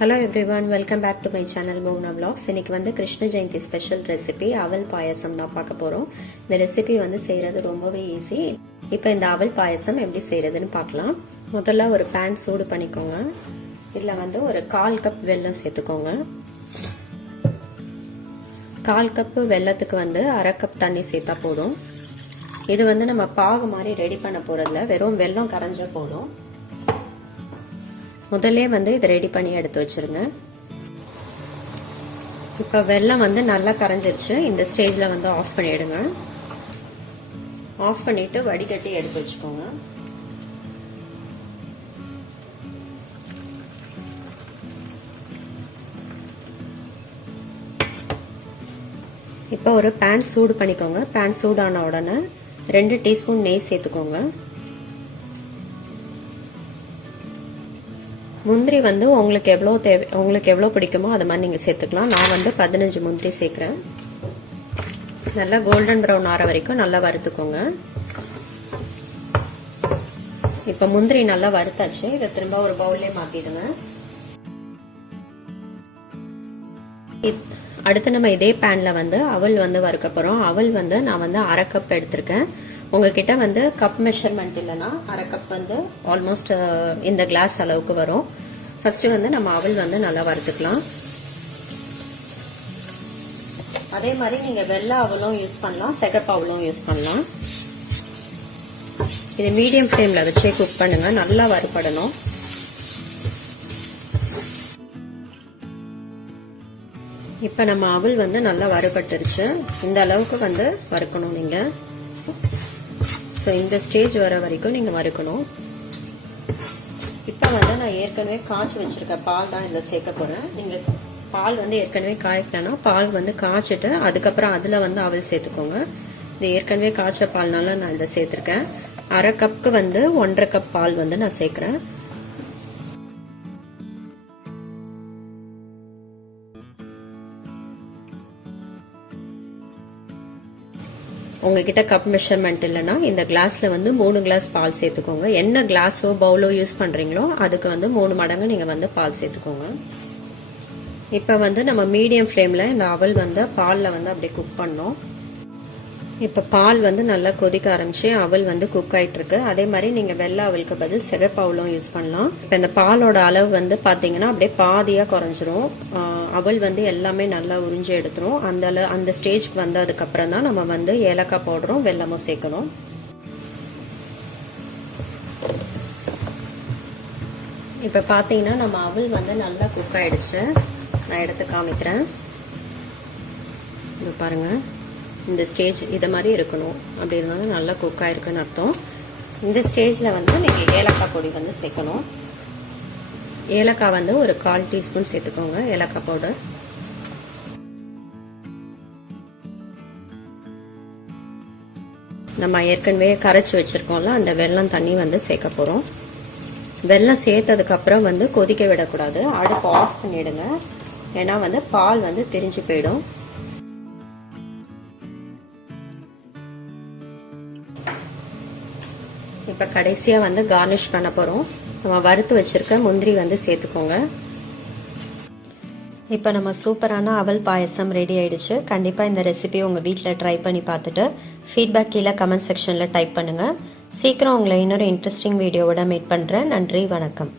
Hello everyone, welcome back to my channel Bhuvana vlogs. இன்னைக்கு வந்து Krishna Jayanthi special recipe அவல் பாயசம் தான் பார்க்க போறோம். இந்த ரெசிபி வந்து செய்யறது ரொம்பவே ஈஸி. இப்போ இந்த அவல் பாயசம் எப்படி செய்யறதுன்னு பார்க்கலாம். முதல்ல ஒரு pan சூடு பண்ணிக்கோங்க. இதுல வந்து ஒரு 1/4 கப் வெல்லம் சேர்த்துக்கோங்க. 1/4 கப் வெல்லத்துக்கு வந்து 1/2 கப் தண்ணி சேர்த்தா போதும். இது வந்து நம்ம பாகு மாதிரி ரெடி பண்ண போறதுல வெறும் வெல்லம் கரைஞ்சா போதும். முதல்ல வந்து இதை ரெடி பண்ணி எடுத்து வச்சிருங்க. இப்போ வெல்லம் வந்து நல்லா கரைஞ்சிருச்சு. இந்த ஸ்டேஜ்ல வந்து ஆஃப் பண்ணிடுங்க. ஆஃப் பண்ணிட்டு வடிகட்டி எடுத்து வச்சுக்கோங்க. இப்போ ஒரு pan சூடு பண்ணிக்கோங்க. pan சூடான உடனே 2 டீஸ்பூன் நெய் சேர்த்துக்கோங்க. முந்திரி வந்து உங்களுக்கு எவ்வளோ பிடிக்குமோ அது மாதிரி நீங்கள் சேர்த்துக்கலாம். நான் வந்து 15 முந்திரி சேர்க்குறேன். நல்லா கோல்டன் ப்ரௌன் ஆற வரைக்கும் நல்லா வறுத்துக்கோங்க. இப்போ முந்திரி நல்லா வறுத்தாச்சு. இதை திரும்ப ஒரு பவுல்லே மாற்றிடுங்க. அடுத்து நம்ம இதே பேனில் வந்து அவல் வந்து வறுக்க போகிறோம். அவல் வந்து நான் வந்து 1/2 கப் எடுத்திருக்கேன். உங்ககிட்ட வந்து கப் மெஷர்மெண்ட் இல்லைன்னா 1/2 கப் வந்து ஆல்மோஸ்ட் இந்த கிளாஸ் அளவுக்கு வரும். ஃபர்ஸ்ட் வந்து நம்ம அவல் வந்து நல்லா வறுத்துக்கலாம். அதே மாதிரி நீங்க வெள்ளை அவலும் யூஸ் பண்ணலாம், சிகப்பு அவலும் யூஸ் பண்ணலாம். இது மீடியம் ஃப்ளேம்ல வச்சே குக் பண்ணுங்க. நல்லா வறுபடணும். இப்ப நம்ம அவல் வந்து நல்லா வறுபட்டுருச்சு. இந்த அளவுக்கு வந்து வறுக்கணும் நீங்க. ஸோ இந்த ஸ்டேஜ் வர வரைக்கும் நீங்கள் வறுக்கணும். இப்போ வந்து நான் ஏற்கனவே காய்ச்சி வச்சிருக்க பால் தான் இதில் சேர்க்க போகிறேன். நீங்கள் பால் வந்து ஏற்கனவே காய்க்கலன்னா பால் வந்து காய்ச்சிட்டு அதுக்கப்புறம் அதில் வந்து அவல் சேர்த்துக்கோங்க. இது ஏற்கனவே காய்ச்ச பால்னால நான் இதில் சேர்த்துருக்கேன். 1/2 கப்புக்கு வந்து 1/2 கப் பால் வந்து நான் சேர்க்குறேன். உங்ககிட்ட கப் மெஷர்மெண்ட் இல்லைன்னா இந்த கிளாஸ்ல வந்து 3 கிளாஸ் பால் சேர்த்துக்கோங்க. என்ன கிளாஸோ பவுலோ யூஸ் பண்றீங்களோ அதுக்கு வந்து 3 மடங்கு நீங்க வந்து பால் சேர்த்துக்கோங்க. இப்ப வந்து நம்ம மீடியம் ஃப்ளேம்ல இந்த அவல் வந்து பால்ல வந்து அப்படியே குக் பண்ணோம். இப்ப பால் வந்து நல்லா கொதிக்க ஆரம்பிச்சு அவல் வந்து குக் ஆயிட்டு இருக்கு. அதே மாதிரி நீங்க வெள்ளை அவலுக்கு பதில் சிகப்பு அவலும் யூஸ் பண்ணலாம். இப்ப இந்த பாலோட அளவு வந்து பாத்தீங்கன்னா அப்படியே பாதியா குறைஞ்சிரும். அவல் வந்து எல்லாமே நல்லா உறிஞ்சி எடுத்துரும். அந்த ஸ்டேஜ்க்கு வந்ததுக்கு அப்புறம் தான் நம்ம வந்து ஏலக்காய் பவுடரும் வெல்லமும் சேர்க்கணும். இப்ப பாத்தீங்கன்னா நம்ம அவல் வந்து நல்லா குக் ஆயிடுச்சு. நான் எடுத்து காமிக்கிறேன். இது பாருங்க, இந்த ஸ்டேஜ் இதை மாதிரி இருக்கணும். அப்படி இருந்தாலும் நல்லா குக் ஆயிருக்குன்னு அர்த்தம். இந்த ஸ்டேஜ்ல வந்து நீங்க ஏலக்காய் பொடி வந்து சேர்க்கணும். ஏலக்காய் வந்து ஒரு 1/4 டீஸ்பூன் சேர்த்துக்கோங்க. ஏலக்காய் பவுடர். நம்ம ஏற்கனவே கரைச்சி வச்சிருக்கோம்ல அந்த வெல்லம் தண்ணி வந்து சேர்க்க போறோம். வெல்லம் சேர்த்ததுக்கு அப்புறம் வந்து கொதிக்க விடக்கூடாது. அடுப்பு ஆஃப் பண்ணிடுங்க. ஏன்னா வந்து பால் வந்து திரிஞ்சு போயிடும். இப்ப கடைசியா வந்து கார்னிஷ் பண்ண போறோம். நம்ம வறுத்து வச்சிருக்க முந்திரி வந்து சேர்த்துக்கோங்க. இப்ப நம்ம சூப்பரான அவல் பாயசம் ரெடி ஆயிடுச்சு. கண்டிப்பா இந்த ரெசிபி உங்க வீட்ல ட்ரை பண்ணி பார்த்துட்டு ஃபீட்பேக் கீழே கமெண்ட் செக்ஷன்ல டைப் பண்ணுங்க. சீக்கிரம் உங்களை இன்னொரு இன்ட்ரெஸ்டிங் வீடியோவோட மீட் பண்றேன். நன்றி, வணக்கம்.